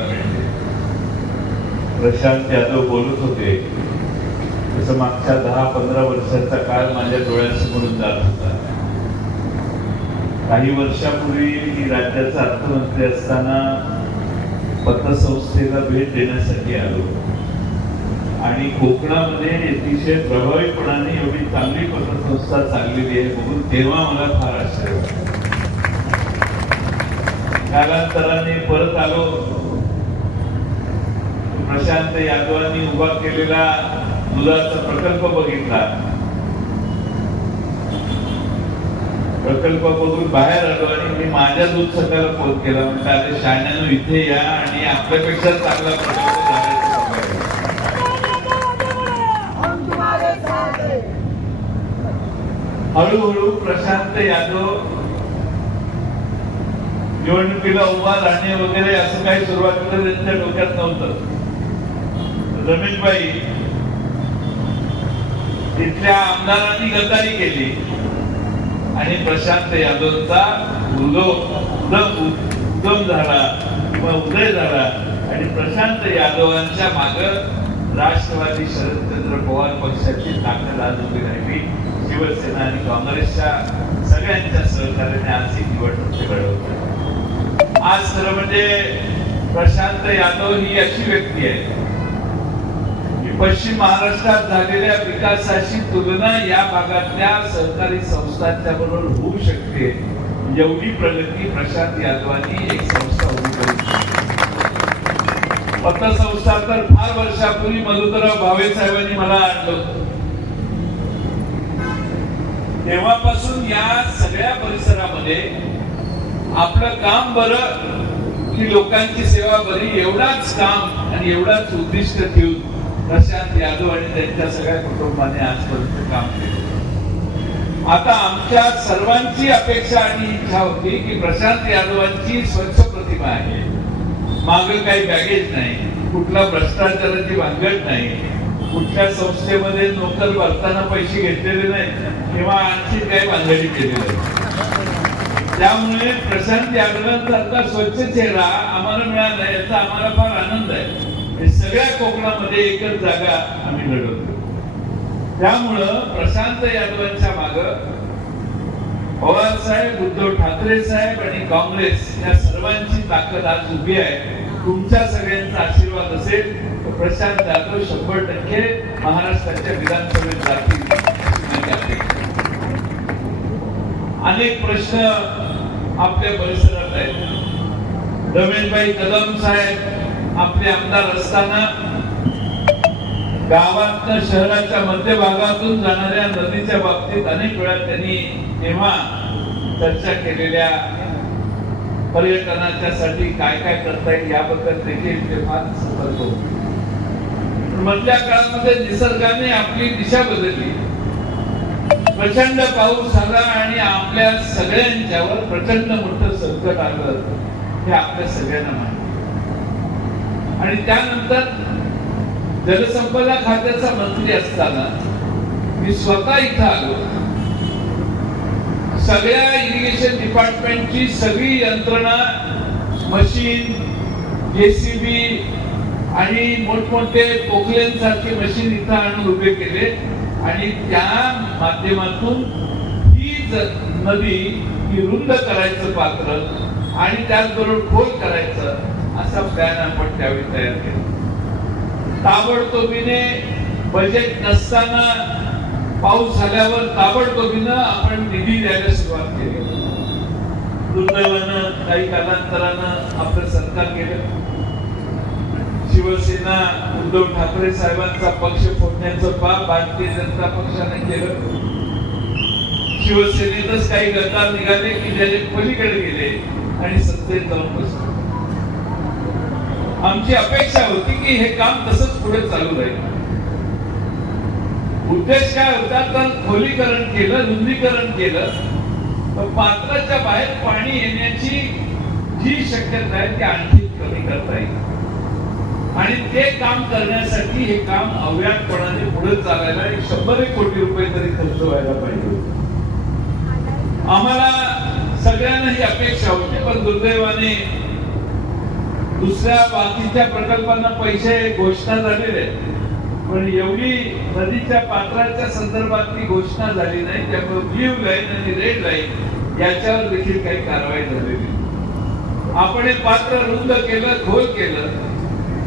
संधी मिळते प्रशांत यादव बोलत होते तसं मागच्या दहा पंधरा वर्षाचा काळ माझ्या डोळ्यासमोरून जात होता. काही वर्षापूर्वी मी राज्याचा अर्थमंत्री असताना पतसंस्थेला भेट देण्यासाठी आलो. आणि कोकणामध्ये अतिशय प्रभावीपणाने एवढी चांगली पतसंस्था चाललेली आहे बघून तेव्हा मला फार आश्चर्य कालांतराने परत आलो. प्रशांत यादवांनी उभा केलेला दुधाचा प्रकल्प बघितला. प्रकल्प बघून बाहेर आलो आणि मी माझ्या दूध सकाळला फोन केला. म्हणजे अरे शाण्यानं इथे या आणि आपल्यापेक्षा चांगला प्रकल्प हळूहळू प्रशांत यादव निवडणुकीला उभा राहणे वगैरे असं काही सुरुवातीला त्यांच्या डोक्यात नव्हतं. रमेशबाई तिथल्या आमदारांनी गद्दारी केली. आणि प्रशांत यादवचा उदम उदम उदम झाला किंवा उदय झाला. आणि प्रशांत यादवांच्या माग राष्ट्रवादी शरदचंद्र पवार पक्षाची ताकद आज उभी राहिली. शिवसेना आणि काँग्रेसच्या सगळ्यांच्या सहकार्याने आज ही निवडणूक घडवतात आज खरं म्हणजे प्रशांत यादव ही अशी व्यक्ती आहे. पश्चिम महाराष्ट्रात झालेल्या विकासाची तुलना या भागातल्या सहकारी संस्थांच्या बरोबर होऊ शकते. एवढी प्रगती प्रशांत यादवांनी एक संस्था उभी करू पतसंस्था तर फार वर्षापूर्वी मधुकरराव भावे साहेबांनी मला आणलं तेव्हापासून या सगळ्या परिसरामध्ये आपलं काम बरं की लोकांची सेवा बरी एवढाच काम आणि एवढाच उद्दिष्ट ठेवून प्रशांत यादव आणि त्यांच्या सगळ्या कुटुंबाने आजपर्यंत काम केलं. आता आमच्या सर्वांची अपेक्षा आणि इच्छा होती की प्रशांत यादवांची स्वच्छ प्रतिमा आहे. मागे काही बॅगेज नाही कुठला भ्रष्टाचाराची भानगड नाही कुठल्या संस्थेमध्ये नोकर भरताना पैसे घेतलेले नाही किंवा आणखी काही बांधणी केलेली नाही. त्यामुळे प्रशांत यादवांसारखा स्वच्छ चेहरा आम्हाला मिळाला याचा आम्हाला फार आनंद आहे. हे सगळ्या कोकणामध्ये एकच जागा आम्ही लढवतो त्यामुळं प्रशांत यादवांच्या माग पवार साहेब उद्धव ठाकरे साहेब आणि काँग्रेस या सर्वांची ताकद आज उभी आहे. तुमच्या सगळ्यांचा आशीर्वाद असेल तर प्रशांत जाधव शंभर टक्के महाराष्ट्राच्या विधानसभेत जातील. अनेक प्रश्न आपल्या परिसरात आहेत. रमेशभाई कदम साहेब आपले आमदार असताना गावात शहराच्या मध्यभागातून जाणाऱ्या नदीच्या बाबतीत अनेक वेळा त्यांनी तेव्हा चर्चा केलेल्या पर्यटनाच्या साठी काय काय करता येईल याबद्दल देखील ते फार सतर्क होते. पण मधल्या काळामध्ये निसर्गाने आपली दिशा बदलली. प्रचंड पाऊस आला आणि आपल्या सगळ्यांच्यावर प्रचंड मोठं संकट आलं. हे आपल्या सगळ्यांना माहिती. आणि त्यानंतर जलसंपदा खात्याचा मंत्री असताना मी स्वतः इथं आलो. सगळ्या इरिगेशन डिपार्टमेंटची सगळी यंत्रणा मशीन जेसीबी आणि मोठमोठे पोखलेन सारखे मशीन इथं आणून उभे केले. आणि त्या माध्यमातून ही नदी ही रुंद करायचं पात्र आणि त्याचबरोबर खोल करायचं. असा प्लॅन आपण त्यावेळी तयार केला ताबडतोबीने बजेट नसताना पाऊस झाल्यावर ताबडतोबीनं आपण निधी द्यायला सुरुवात केली. दुर्दैवानं काही कालांतरानं आपलं सरकार केलं शिवसेना उद्धव ठाकरे साहेबांचा पक्ष फोडण्याचं पाप भारतीय जनता पक्षाने केलं. शिवसेनेतच काही गद्दार निघाले की ज्याने पलीकडे गेले आणि सत्तेत जाऊन बसले. आमची अपेक्षा होती की हे काम तसंच पुढे चालू राहील. उद्देश काय होता? तर खोलीकरण केलं रुंदीकरण केलं. तर पात्राच्या बाहेर पाणी येण्याची जी शक्यता आहे ती आणखी कमी करता येईल. आणि ते काम करण्यासाठी हे काम अव्याहतपणाने पुढे चालायला एक शंभर एक कोटी रुपये तरी खर्च व्हायला पाहिजे आम्हाला सगळ्यांना ही अपेक्षा होती पण दुर्दैवाने दुसऱ्या बाकीच्या प्रकल्पांना पैसे घोषणा झालेले आहेत. पण एवढी नदीच्या पात्राच्या संदर्भातली घोषणा झाली नाही त्यामुळे ब्ल्यू लाईन आणि रेड लाईन याच्यावर देखील काही कारवाई झालेली आपण हे पात्र रुंद केलं खोल केलं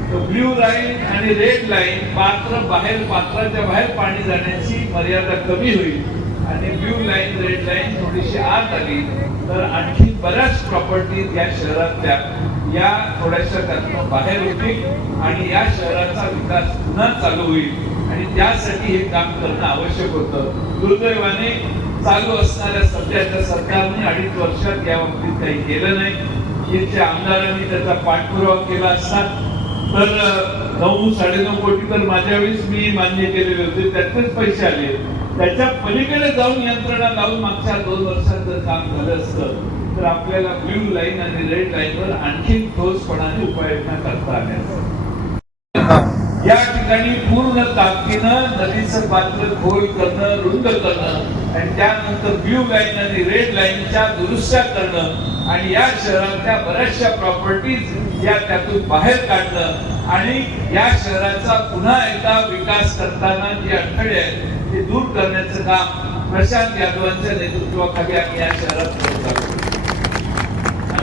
तर ब्ल्यू लाईन आणि रेड लाईन पात्र बाहेर पात्राच्या बाहेर पाणी जाण्याची मर्यादा कमी होईल आणि ब्ल्यू लाईन रेड लाईन थोडीशी आत आली तर आणखी बऱ्याच प्रॉपर्टी या शहरातल्या या थोड्याशा त्यातून बाहेर होतील आणि या शहराचा विकास पुन्हा चालू होईल. आणि त्यासाठी हे काम करणं आवश्यक होतं. दुर्दैवाने चालू असणाऱ्या सध्याच्या सरकारने अडीच वर्षात या बाबतीत काही केलं नाही. येथच्या आमदारांनी त्याचा पाठपुरावा केला असता. तर नऊ साडेनऊ कोटी तर माझ्या वेळेस मी मान्य केलेले होते. त्यातलेच पैसे आले. त्याच्या पलीकडे जाऊन यंत्रणा लावून मागच्या दोन वर्षात जर काम झालं असतं तर आपल्याला ब्ल्यू लाईन आणि रेड लाईनवर आणखी ठोसपणाने उपाययोजना करता आल्या. या ठिकाणी पूर्ण ताकदीनं नदीचं पात्र खोल करणं रुंद करणं आणि त्यानंतर ब्ल्यू लाईन आणि रेड लाईनच्या दुरुस्त्या करणं आणि या शहरातल्या बऱ्याचशा प्रॉपर्टीज या त्यातून बाहेर काढणं आणि या शहराचा पुन्हा एकदा विकास करताना जे अडथळे आहेत ते दूर करण्याचं काम प्रशांत यादवांच्या नेतृत्वाखाली आम्ही या शहरात करत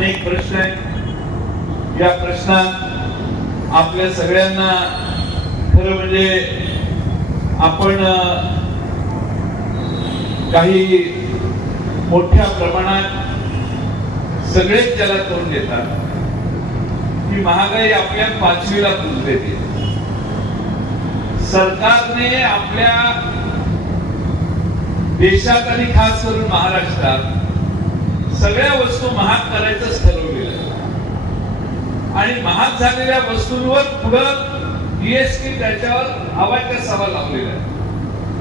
अनेक प्रश्न आहेत. या प्रश्नात आपल्या सगळ्यांना खरं म्हणजे आपण काही मोठ्या प्रमाणात सगळेच त्याला तोंड देतात. की महागाई आपल्या पाचवीला पुजते देते. सरकारने आपल्या देशात आणि खास करून महाराष्ट्रात सगळ्या वस्तू महाग करायचंच ठरवलेलं आणि महाग झालेल्या वस्तूंवर पुढं जीएसटी त्याच्यावर हवाच्या सभा लावलेल्या आहे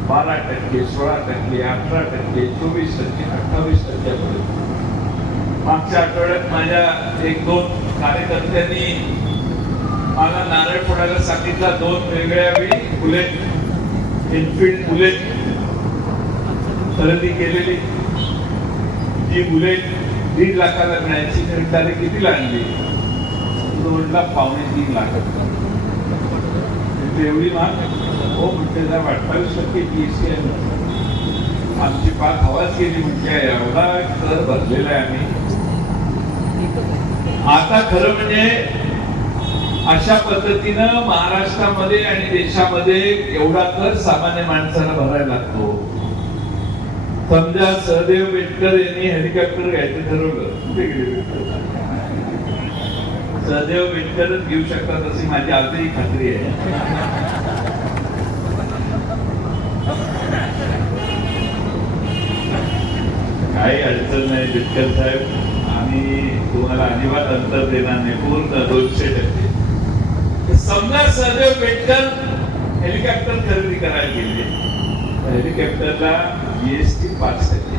बारा टक्के सोळा टक्के अठरा टक्के चोवीस टक्के अठ्ठावीस टक्क्यापर्यंत मागच्या आठवड्यात माझ्या एक दोन कार्यकर्त्यांनी मला नारळ फोडायला सांगितला दोन वेगळ्या वेळी बुलेट इनफिल्ड बुलेट खरेदी केलेली. जी मुले दीड लाखाला मिळायची खरेदी कितीला आणली तो म्हटला पावणे तीन लाखात एवढी महाग हो म्हणते जरा अठ्ठावीस टक्के जीएसटी आहे. आमची पाक हवाच केली म्हणजे एवढा कर भरलेला आहे आम्ही. आता खरं म्हणजे अशा पद्धतीनं महाराष्ट्रामध्ये आणि देशामध्ये एवढा कर सामान्य माणसाला भरायला लागतो. समजा सहदेव बेटकर यांनी हेलिकॉप्टर घ्यायचं ठरवलं. कुठे गेले सहदेव बेटकरच घेऊ शकतात अशी माझी आजही खात्री आहे. काही अडचण नाही बेटकर साहेब. आम्ही तुम्हाला अजिबात अंतर देणार नाही. पूर्ण दोनशे टक्के. समजा सहदेव बेटकर हेलिकॉप्टर खरेदी करायला गेले. हेलिकॉप्टरला जीएसटी पाच टक्के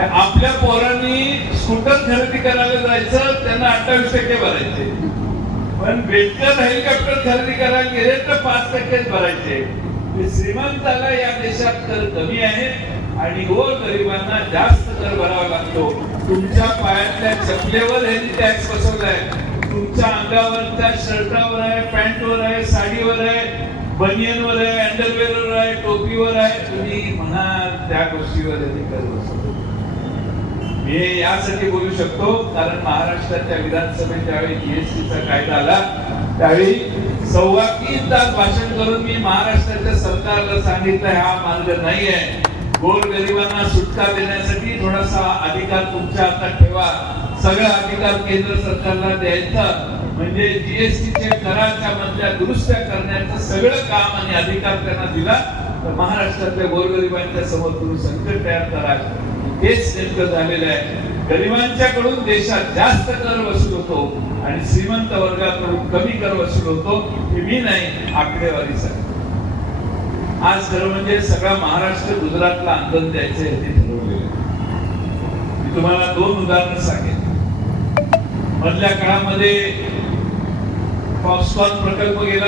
आपल्या पोरांनी स्कूटर खरेदी करायला जायचं त्यांना अठ्ठावीस टक्के भरायचे. पण बेटकर हेलिकॉप्टर खरेदी करायला गेले तर पाच टक्केच भरायचे. श्रीमंताला या देशात कर कमी आहे आणि गोर गरिबांना जास्त कर भरावा लागतो. तुमच्या पायातल्या चपलेवर हे टॅक्स बसवलाय. तुमच्या अंगावरच्या शर्टावर आहे पॅन्टवर आहे साडीवर आहे बनियनवर आहे अंडरवेअरवर आहे टोपीवर आहे तुम्ही म्हणा त्या गोष्टीवर यांनी मी यासाठी बोलू शकतो कारण महाराष्ट्राच्या विधानसभेत ज्यावेळी जीएसटीचा कायदा आला. त्यावेळी सव्वा तीन तास भाषण करून मी महाराष्ट्राच्या सरकारला सांगितलं हा मार्ग नाही आहे. गोर गरिबांना सुटका देण्यासाठी थोडासा अधिकार तुमच्या हातात ठेवा. सगळा अधिकार केंद्र सरकारला द्यायचा. म्हणजे जीएसटीच्या कराच्या मधल्या दुरुस्त्या करण्याचं सगळं काम आणि अधिकार त्यांना दिला. तर महाराष्ट्रातल्या गोरगरिबांच्या समोर तुम्ही संकट तयार करा. हेच नेमकं झालेलं आहे. गरिबांच्याकडून देशात जास्त कर वसूल होतो आणि श्रीमंत वर्गाकडून कमी कर वसूल होतो हे मी नाही आकडेवारी सांगतो. आज खरं म्हणजे सगळा महाराष्ट्र गुजरातला आंदोलन द्यायचं हे ते ठरवलेलं मी तुम्हाला दोन उदाहरणं सांगेन. मधल्या काळामध्ये फॉक्सकॉन प्रकल्प गेला.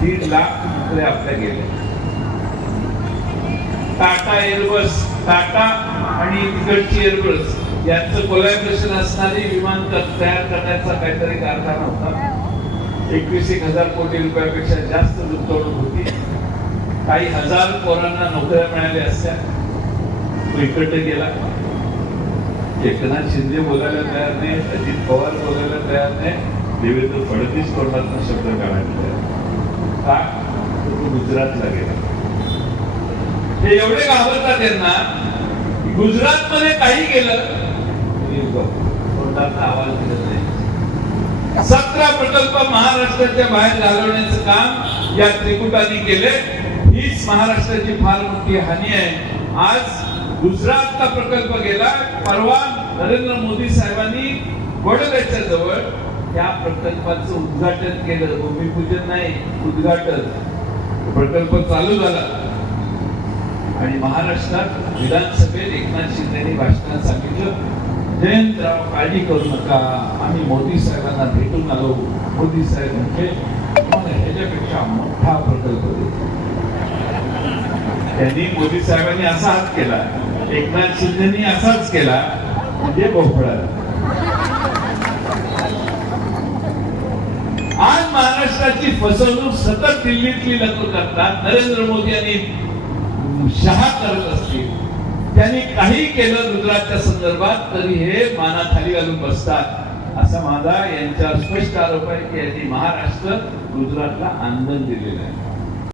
दीड लाख रुपये आपल्या गेले. टाटा एअरबस टाटा आणि तिकडची एअरबस यांचं कोलॅबरेशन असणारी विमान तयार करण्याचा काहीतरी कारखाना होता. एकवीस एक हजार कोटी रुपयापेक्षा जास्त गुंतवणूक होती. काही हजार पोरांना नोकऱ्या मिळाल्या असत्या. तो इकडे गेला. एकनाथ शिंदे बोलायला तयार नाही अजित पवार बोलायला तयार नाही. देवेंद्र फडणवीस तोंडातून शब्द काढायचा का? तो गुजरातला गेला. हे एवढे घाबरतात त्यांना गुजरात मध्ये काही केलं तरी आवाज दिला नाही. सतरा प्रकल्प महाराष्ट्राच्या बाहेर घालवण्याचं काम या त्रिकुटाने केले. हीच महाराष्ट्राची फार मोठी हानी आहे. आज गुजरातचा प्रकल्प गेला परवा नरेंद्र मोदी साहेबांनी वडोदऱ्याच्या जवळ त्या प्रकल्पाचं उद्घाटन केलं. भूमिपूजन नाही उद्घाटन. प्रकल्प चालू झाला. आणि महाराष्ट्रात विधानसभेत एकनाथ शिंदेनी भाषणात सांगितलं जयंतराव काळजी करू नका. आम्ही मोदी साहेबांना भेटून आलो. मोदी साहेब म्हणजे ह्याच्यापेक्षा मोठा प्रकल्प त्यांनी मोदी साहेबांनी असा हात केला. एकनाथ शिंदेनी असाच केला. म्हणजे बोफळा आज महाराष्ट्राची फसवणूक सतत दिल्लीतली लोक करतात. नरेंद्र मोदी यांनी शहा करत असतील. त्यांनी काही केलं गुजरातच्या संदर्भात तरी हे मानाखाली घालून बसतात. असा माझा यांच्यावर स्पष्ट आरोप आहे की यांनी महाराष्ट्र गुजरातला आनंद दिलेला आहे.